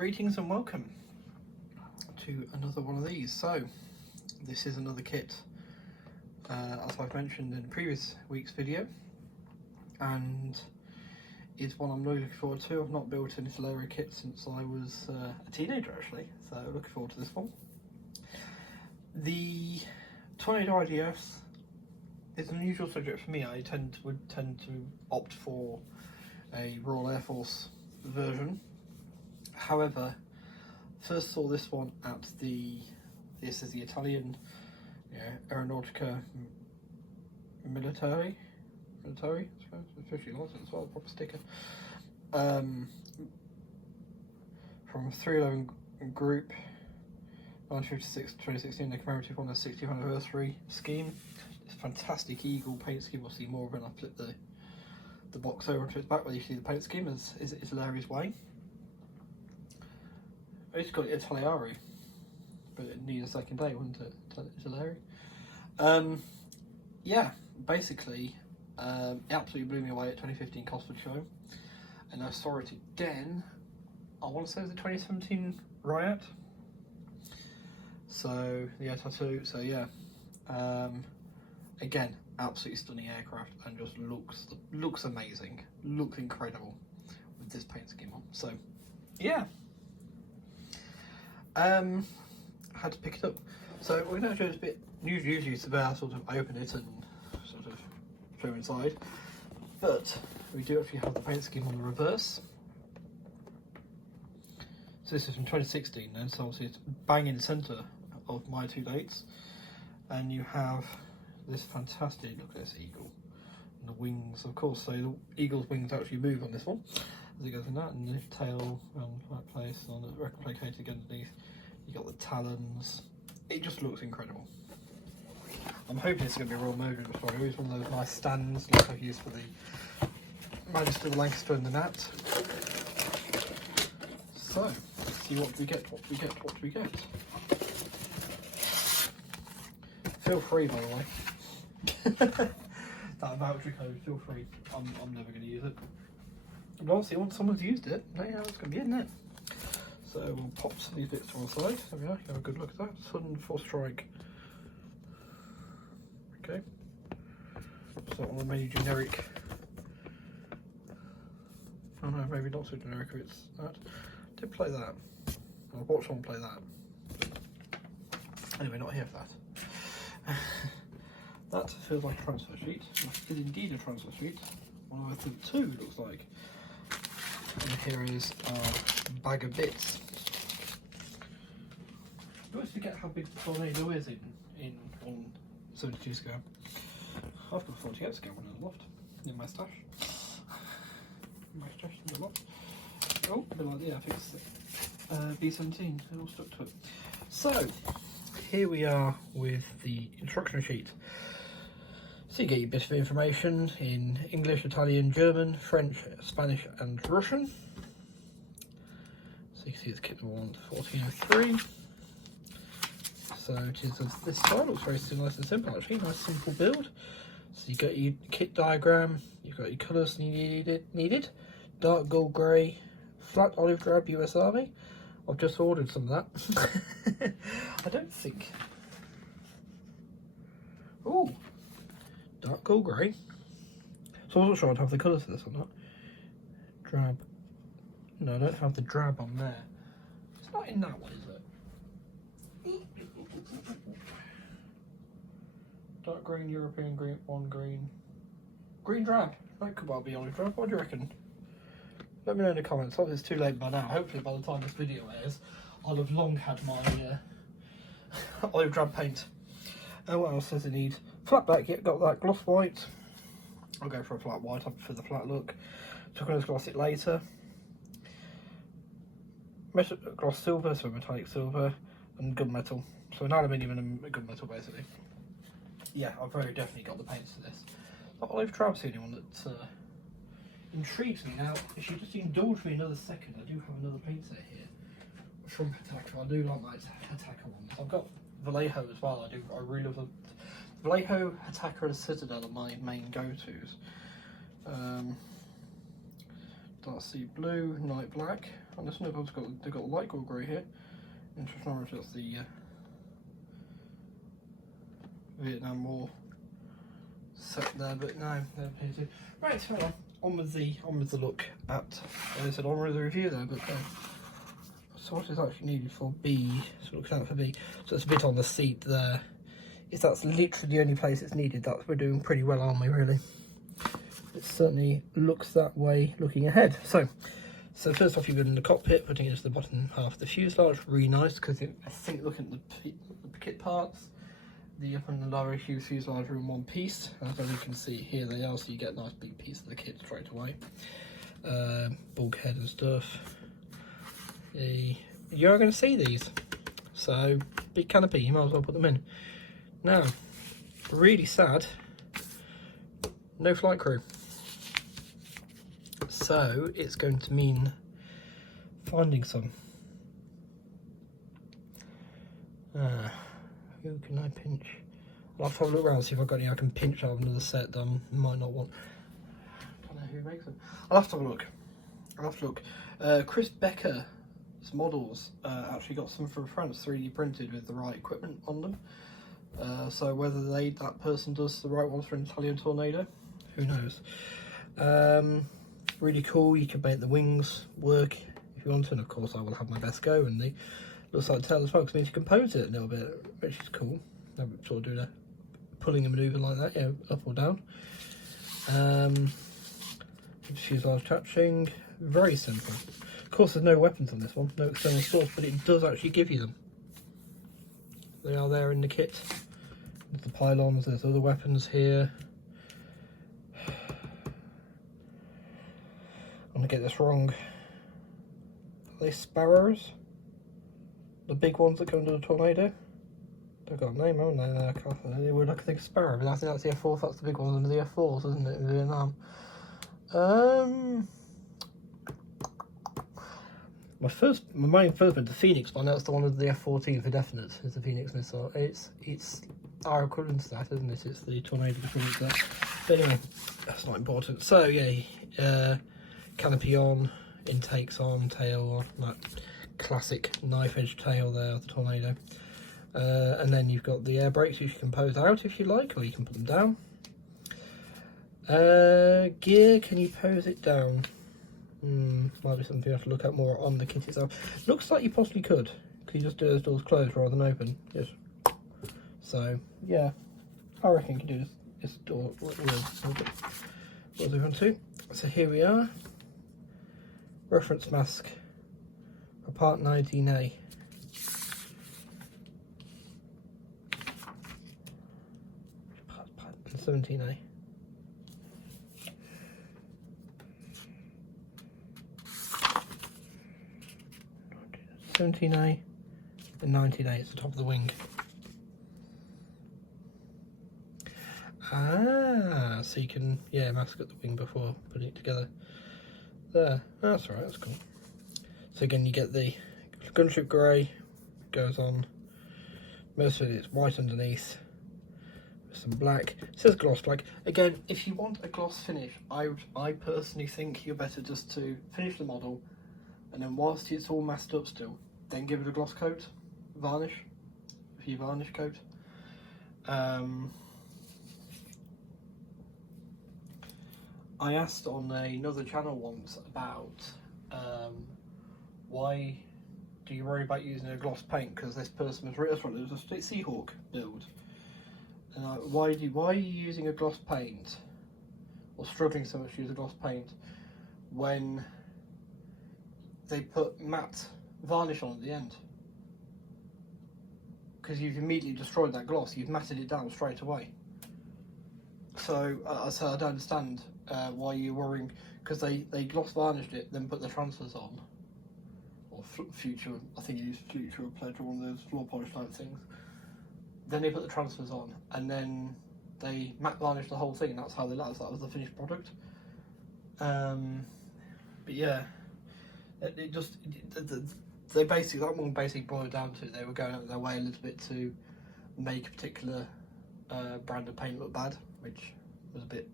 Greetings and welcome to another one of these. So this is another kit as I've mentioned in the previous week's video, and it's one I'm really looking forward to. I've not built an Italeri kit since I was a teenager actually, so looking forward to this one. The Tornado IDS is an unusual subject for me. I would tend to opt for a Royal Air Force version. However, first saw this one at this is the Italian Aeronautica Militari, it's officially licensed as well, proper sticker, from 311 Group, 1956 to 2016, they commemorative on their 60th anniversary scheme. This fantastic eagle paint scheme. We'll see more when I flip the box over to its back, where you see the paint scheme is Italeri's way. I used to call it Italeri, but it needed a second day, wouldn't it? Italeri. Yeah, basically, it absolutely blew me away at 2015 Cosford show, and I saw it again. I want to say it was the 2017 Riot. So yeah, tattoo. So yeah, again, absolutely stunning aircraft, and just looks amazing, looks incredible with this paint scheme on. So yeah. Had to pick it up. So we're going to do a bit. Usually it's about sort of open it and sort of show inside, but we do actually have the paint scheme on the reverse. So this is from 2016 then, so obviously it's bang in the centre of my two dates, and you have this fantastic, look at this eagle and the wings, of course. So the eagle's wings actually move on this one as it goes in that, and the tail around that place on the replicated underneath. You got the talons. It just looks incredible. I'm hoping it's going to be a real motor story. It's one of those nice stands like I've used for the Majesty of the Lancaster and the Nat. So let's see what we get. What do we get? Feel free, by the way. That voucher code. Feel free. I'm never going to use it. But obviously, once someone's used it, yeah, it's going to be in it. So we'll pop some of these bits to one side. There we are. Have a good look at that. Sun for strike. Okay. So on the main generic. Oh no, maybe not so generic if it's that. Did play that. I'll watch someone play that. Anyway, not here for that. That feels like a transfer sheet. That is indeed a transfer sheet. One I think two looks like. And here is our bag of bits. I always forget how big the Tornado is in 172 scale. I've got 48 scale one in the loft, in my stash. In the loft. Oh, a bit like the B17, it all stuck to it. So, here we are with the instruction sheet. So you get your bit of information in English, Italian, German, French, Spanish and Russian. So you can see it's kit number 1403. So it is of this style, looks very nice and simple actually, nice simple build. So you got your kit diagram, you've got your colours needed, dark gold grey, flat olive drab US Army. I've just ordered some of that. I don't think. Ooh. Dark gold grey. So I wasn't sure I'd have the colours for this or not. Drab. No, I don't have the drab on there. It's not in that one, is it? Dark green, European green, green drab. That could well be olive drab. What do you reckon? Let me know in the comments. Obviously it's too late by now. Hopefully by the time this video airs, I'll have long had my olive drab paint. And what else does it need? Flat back, yeah, got that gloss white. I'll go for a flat white, I prefer the flat look. So I'm going to gloss it later. Gloss silver, so metallic silver, and gunmetal. So an aluminium and a gunmetal basically. Yeah, I've very definitely got the paints for this. But olive drab's the only one that intrigues me. Now, if you just indulge me another second, I do have another paint set here from Hattacker. I do like my Hattacker ones. I've got Vallejo as well. I really love the Vallejo, Hattacker and Citadel are my main go-tos. Dark sea blue, night black. And this one they've got light gold grey here. Interesting orange, that's the Vietnam War set there, but no, they're here too. Right, hold on with the look at, as I said, on with the review there, but so what is actually needed for B, so looking out for B, so it's a bit on the seat there. If that's literally the only place it's needed, we're doing pretty well, aren't we, really? It certainly looks that way looking ahead. So first off, you've got in the cockpit, putting it into the bottom half of the fuselage, really nice, because I think looking at the kit parts, the upper and the lower fuselage are in one piece. As you can see, here they are, so you get a nice big piece of the kit straight away. Bulkhead and stuff. You're going to see these, so big canopy, you might as well put them in. Now, really sad, no flight crew. So it's going to mean finding some. Who can I pinch? I'll have to have a look around, see if I've got any I can pinch out of another set that I might not want. I don't know who makes them. I'll have to have a look. Chris Becker's models actually got some from France 3D printed with the right equipment on them. So whether that person does the right ones for an Italian Tornado, who knows. Really cool, you can make the wings work if you want to, and of course I will have my best go, and the looks like tail as well, because it means you can pose it a little bit, which is cool. Sort of doing a pulling a manoeuvre like that, yeah, up or down. Fuselage attaching, very simple. Of course there's no weapons on this one, no external source, but it does actually give you them. They are there in the kit. There's the pylons, there's other weapons here. I'm gonna get this wrong. Are they Sparrows? The big ones that go under the Tornado? They've got a name, haven't they? They would like to think Sparrow, but I think that's the F4, that's the big ones under the F4s, isn't it, in Vietnam? My main first went to Phoenix, but I know it's the one with the F-14 for definite. It's the Phoenix missile. It's our equivalent to that, isn't it? It's the Tornado equivalent to that. But anyway, that's not important. So yeah, canopy on, intakes on, tail on, that classic knife edge tail there of the Tornado. And then you've got the air brakes, which you can pose out if you like, or you can put them down. Gear, can you pose it down? Might be something you have to look at more on the kit itself. Looks like you possibly could. Could you just do those doors closed rather than open? Yes. So yeah, I reckon you can do this door open too. So here we are. Reference mask for part 19A. Part 17A. 17A and 19A, it's the top of the wing. Ah, so you can, yeah, mask up the wing before putting it together. There, that's right, that's cool. So again, you get the gunship grey, goes on, most of it's white underneath, with some black. It says gloss black. Again, if you want a gloss finish, I personally think you're better just to finish the model, and then whilst it's all masked up still, then give it a gloss coat, varnish, a few varnish coat. I asked on another channel once about why do you worry about using a gloss paint, because this person was written from it was a Seahawk build, and why are you using a gloss paint, or struggling so much to use a gloss paint when they put matte varnish on at the end? Because you've immediately destroyed that gloss, you've matted it down straight away. So I don't understand why you're worrying, because they gloss varnished it, then put the transfers on, or future, I think it is future or pledge, or one of those floor polish type things. Then they put the transfers on, and then they matte varnish the whole thing, and that was the finished product. But yeah, they basically, that one basically boiled down to they were going out of their way a little bit to make a particular brand of paint look bad, which was a bit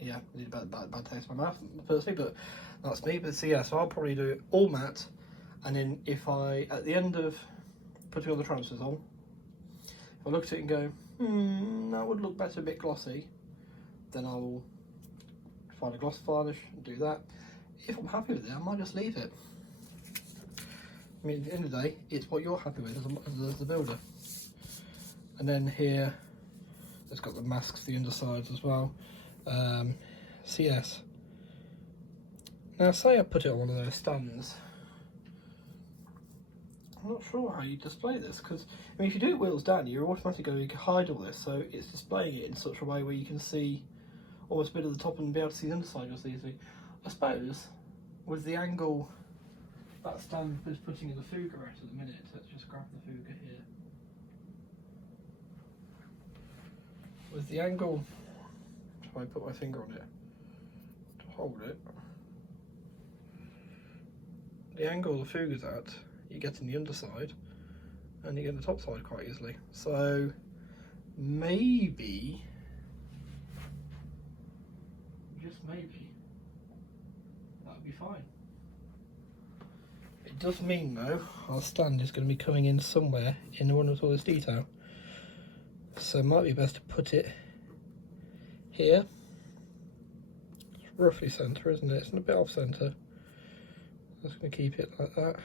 yeah, I need a bad taste in my mouth personally, but that's me. But so yeah, so I'll probably do it all matte, and then if I, at the end of putting all the transfers on, if I look at it and go, that would look better a bit glossy, then I will find a gloss varnish and do that. If I'm happy with it, I might just leave it. I mean, at the end of the day, it's what you're happy with as the builder. And then here, it's got the masks for the undersides as well. CS. Now, say I put it on one of those stands. I'm not sure how you display this, because I mean, if you do it wheels down, you're automatically going to hide all this, so it's displaying it in such a way where you can see almost a bit of the top and be able to see the underside just easily. I suppose with the angle that stand is putting in the Fuga at the minute, let's just grab the Fuga here. With the angle, if I put my finger on it to hold it, the angle the Fuga's at, you get in the underside and you get the top side quite easily. So maybe, just maybe, that would be fine. It does mean though, our stand is going to be coming in somewhere in the one with all this detail. So it might be best to put it here. It's roughly centre, isn't it? It's a bit off centre. I'm just going to keep it like that.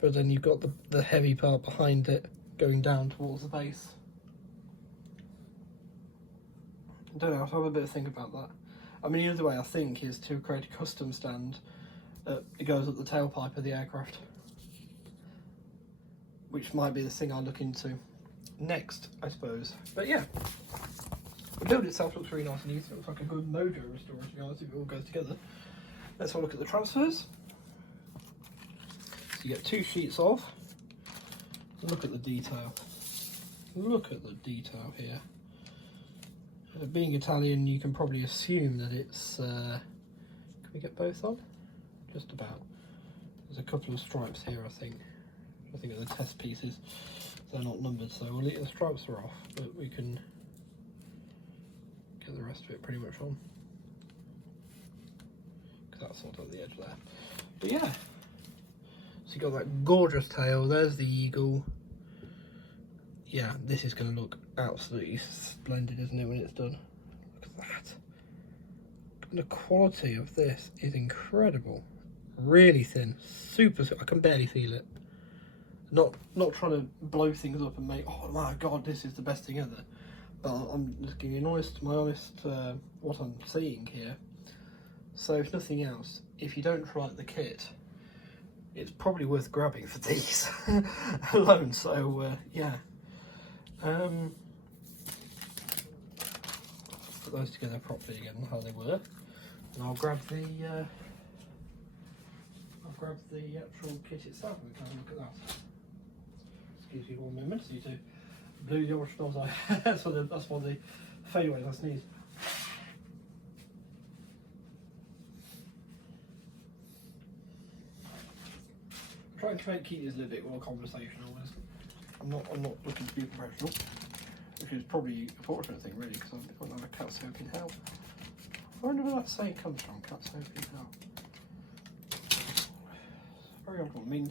But then you've got the heavy part behind it going down towards the base. I don't know, I'll have a bit of think about that. I mean, the other way I think is to create a custom stand that it goes up the tailpipe of the aircraft, which might be the thing I look into next, I suppose. But yeah, the build itself looks really nice and easy. It looks like a good mojo restorer, to be honest, if it all goes together. Let's have a look at the transfers. So you get 2 sheets of. Look at the detail. Look at the detail here. Being Italian, you can probably assume that it's. Can we get both on? Just about. There's a couple of stripes here, I think. I think are the test pieces. They're not numbered, so we'll leave the stripes are off, but we can get the rest of it pretty much on. Because that's sort of the edge there. But yeah. So you got that gorgeous tail. There's the eagle. Yeah, this is going to look absolutely splendid, isn't it, when it's done? Look at that. The quality of this is incredible. Really thin, super. I can barely feel it. Not trying to blow things up and make, oh my god, this is the best thing ever. But I'm just giving you my honest what I'm seeing here. So if nothing else, if you don't like the kit, it's probably worth grabbing for these alone. So yeah. Put those together properly again, how they were, and I'll grab the actual kit itself and we can have a look at that. Excuse me 1 minute, so you two blew your nose out. that's why the fadeaways I sneeze. I'm trying to keep this a little bit more conversational. I'm not looking to be professional, which is probably a fortunate thing really, because I don't have a cat soak in hell. I wonder where that saying comes from, cat soak in hell. Very odd one. I mean,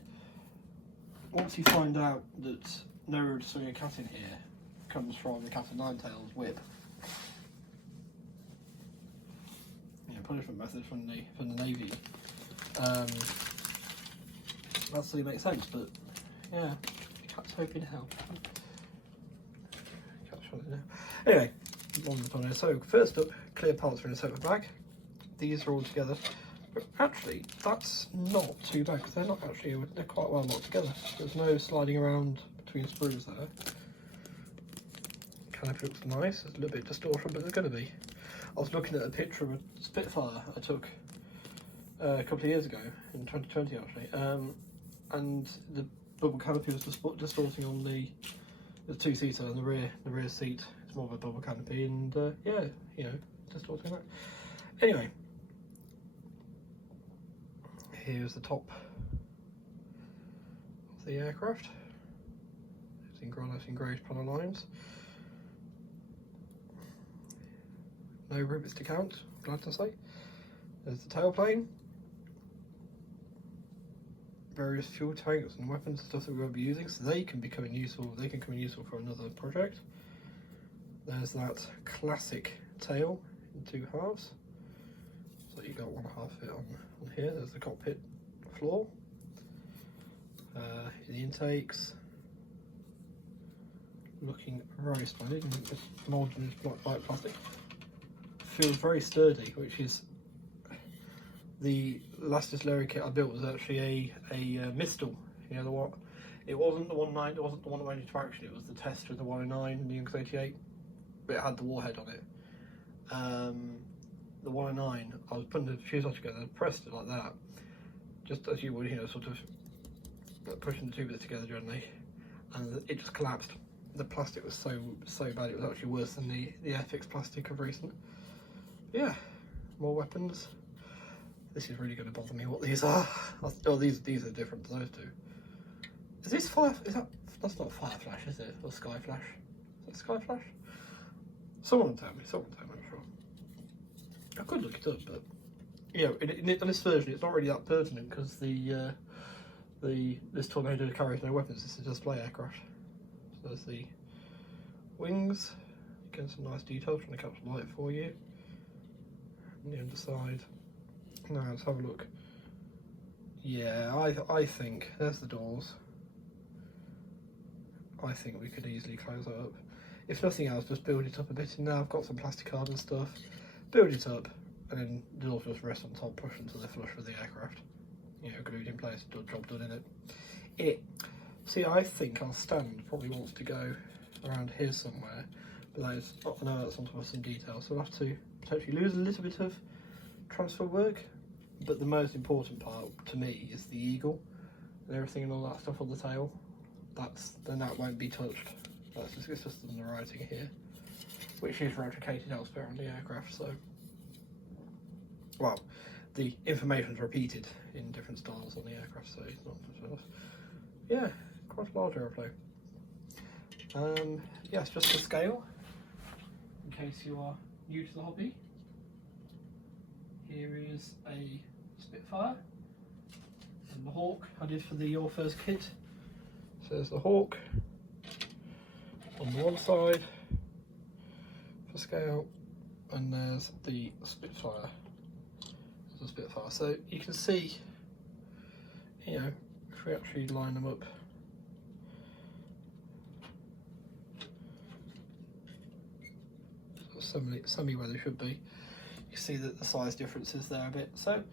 once you find out that no room to swing a cat in here comes from the Cat of Nine Tails whip, punishment method from the Navy, that still makes sense. But yeah, cat's hope in hell. Anyway, so first up, clear parts are in a separate bag. These are all together. But actually, that's not too bad, because they're quite well locked together. There's no sliding around between screws there. Canopy looks nice. There's a little bit of distortion, but there's going to be. I was looking at a picture of a Spitfire I took a couple of years ago, in 2020 actually, and the bubble canopy was distorting on the two-seater, and the rear seat is more of a bubble canopy, and yeah, distorting that. Anyway. Here's the top of the aircraft. It's in engraved panel lines. no rivets to count, glad to say. There's the tailplane, various fuel tanks and weapons and stuff that we won't be using, so they can become useful. They can come in useful for another project. There's that classic tail in 2 halves. So you got 1/2 of it on here. There's the cockpit floor, the intakes, looking very splendid, and just moulded in this black plastic. Feels very sturdy, which is the last Italeri kit I built was actually a Mistal. You know the what? It wasn't the 109. It wasn't the one that went into action. It was the test with the 109 and the Young's 88, but it had the warhead on it. The 109, I was putting the fuselage together and pressed it like that, just as you would, you know, sort of pushing the 2 bits together gently, and it just collapsed. The plastic was so bad, it was actually worse than the FX plastic of recent. Yeah, more weapons. This is really going to bother me what these are. Oh, these are different to those 2. Is this fire? That's not fire flash, is it? Or sky flash? Is that sky flash? Someone tell me. I'm sure. I could look it up, but yeah, in this version, it's not really that pertinent because this tornado carries no weapons. It's a display aircraft. So there's the wings. Again, some nice details from the capsule light for you. And the underside. Now let's have a look. Yeah, I think there's the doors. I think we could easily close that up. If nothing else, just build it up a bit. And now I've got some plastic card and stuff. Build it up, and then the doors just rest on top, push until they're flush with the aircraft. You know, glued in place, job done in it. See, I think our stand probably wants to go around here somewhere, but I know that's on top of some detail, so we'll have to potentially lose a little bit of transfer work. But the most important part to me is the eagle and everything and all that stuff on the tail. Then that won't be touched. It's just on the writing here, which is replicated elsewhere on the aircraft. So, well, the information's repeated in different styles on the aircraft, so it's not just, yeah, quite a large aeroplane. Yes, just for scale, in case you are new to the hobby. Here is a Spitfire and the Hawk I did for the Your First kit. So there's the Hawk on the one side for scale, and there's the Spitfire. There's the Spitfire. So you can see, you know, if we actually line them up, semi where they should be, you see that the size difference is there a bit. So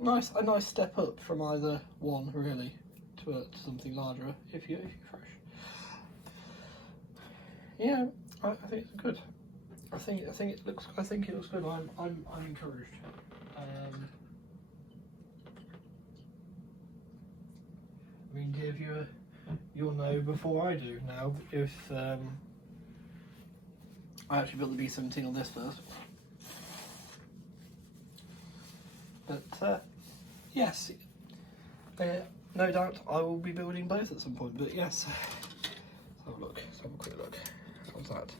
a nice step up from either one really to something larger if you're fresh. Yeah, I think it's good. I think it looks good. I'm encouraged. I mean, give you'll know before I do now if I actually built the B-17 on this first. But yes, no doubt I will be building both at some point. But yes, let's have a look. Let's have a quick look. How's that?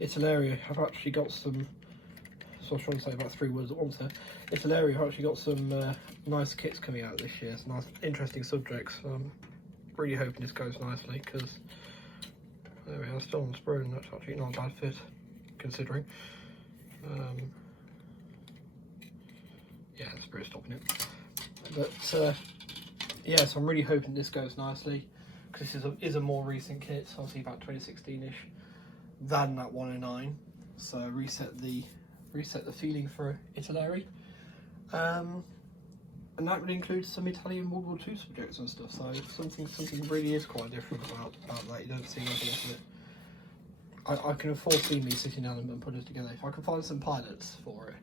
Italeri have actually got some. So I was trying to say about 3 words at once there. Italeri have actually got some nice kits coming out this year. Some nice, interesting subjects. Really hoping this goes nicely because there we are, still on sprue, and that's actually not a bad fit considering. Yeah, the sprue's stopping it. But yeah, so I'm really hoping this goes nicely because this is a more recent kit, so obviously about 2016ish than that 109. So reset the feeling for Italeri. And that would include some Italian World War II subjects and stuff, so something really is quite different about that. You don't see anything else of it. I can foresee me sitting down and putting it together. If I can find some pilots for it,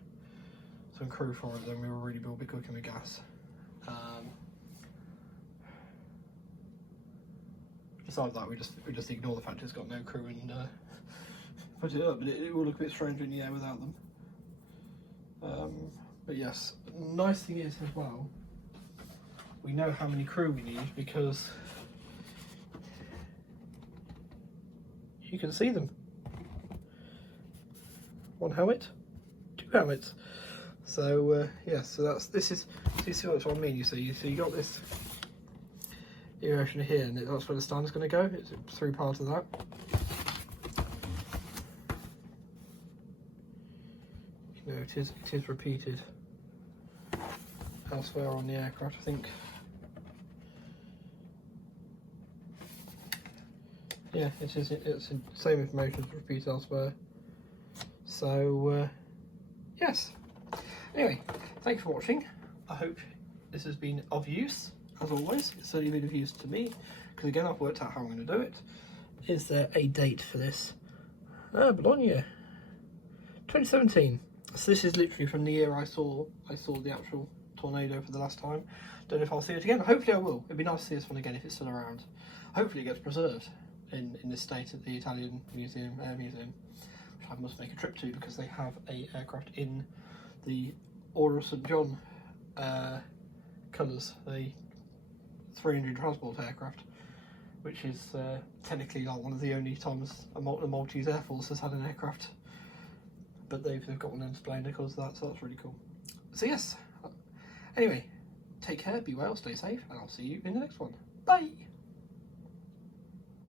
some crew for it, then we will really be cooking with gas. Besides that, we just ignore the fact it's got no crew and put it up, but it will look a bit strange in the air without them. But yes, nice thing is as well, we know how many crew we need because you can see them. One helmet, two helmets. So yeah, so this is what I mean. You see, so you got this aeration here, and that's where the stand is going to go. It's through part of that. You know, it is repeated elsewhere on the aircraft, I think. Yeah, it is. It's the same information is repeated elsewhere. So yes. Anyway, thanks for watching. I hope this has been of use. As always, it's certainly been of use to me, because again, I've worked out how I'm going to do it. Is there a date for this? Bologna, 2017. So this is literally from the year I saw the actual tornado for the last time. Don't know if I'll see it again. Hopefully I will. It'd be nice to see this one again if it's still around. Hopefully it gets preserved in this state at the Italian Museum, Air Museum, which I must make a trip to, because they have a aircraft in the Order of St John colours, the 300 transport aircraft, which is technically like one of the only times the Maltese Air Force has had an aircraft, but they've got one on display because of that, so that's really cool. So yes, anyway, take care, be well, stay safe, and I'll see you in the next one. Bye!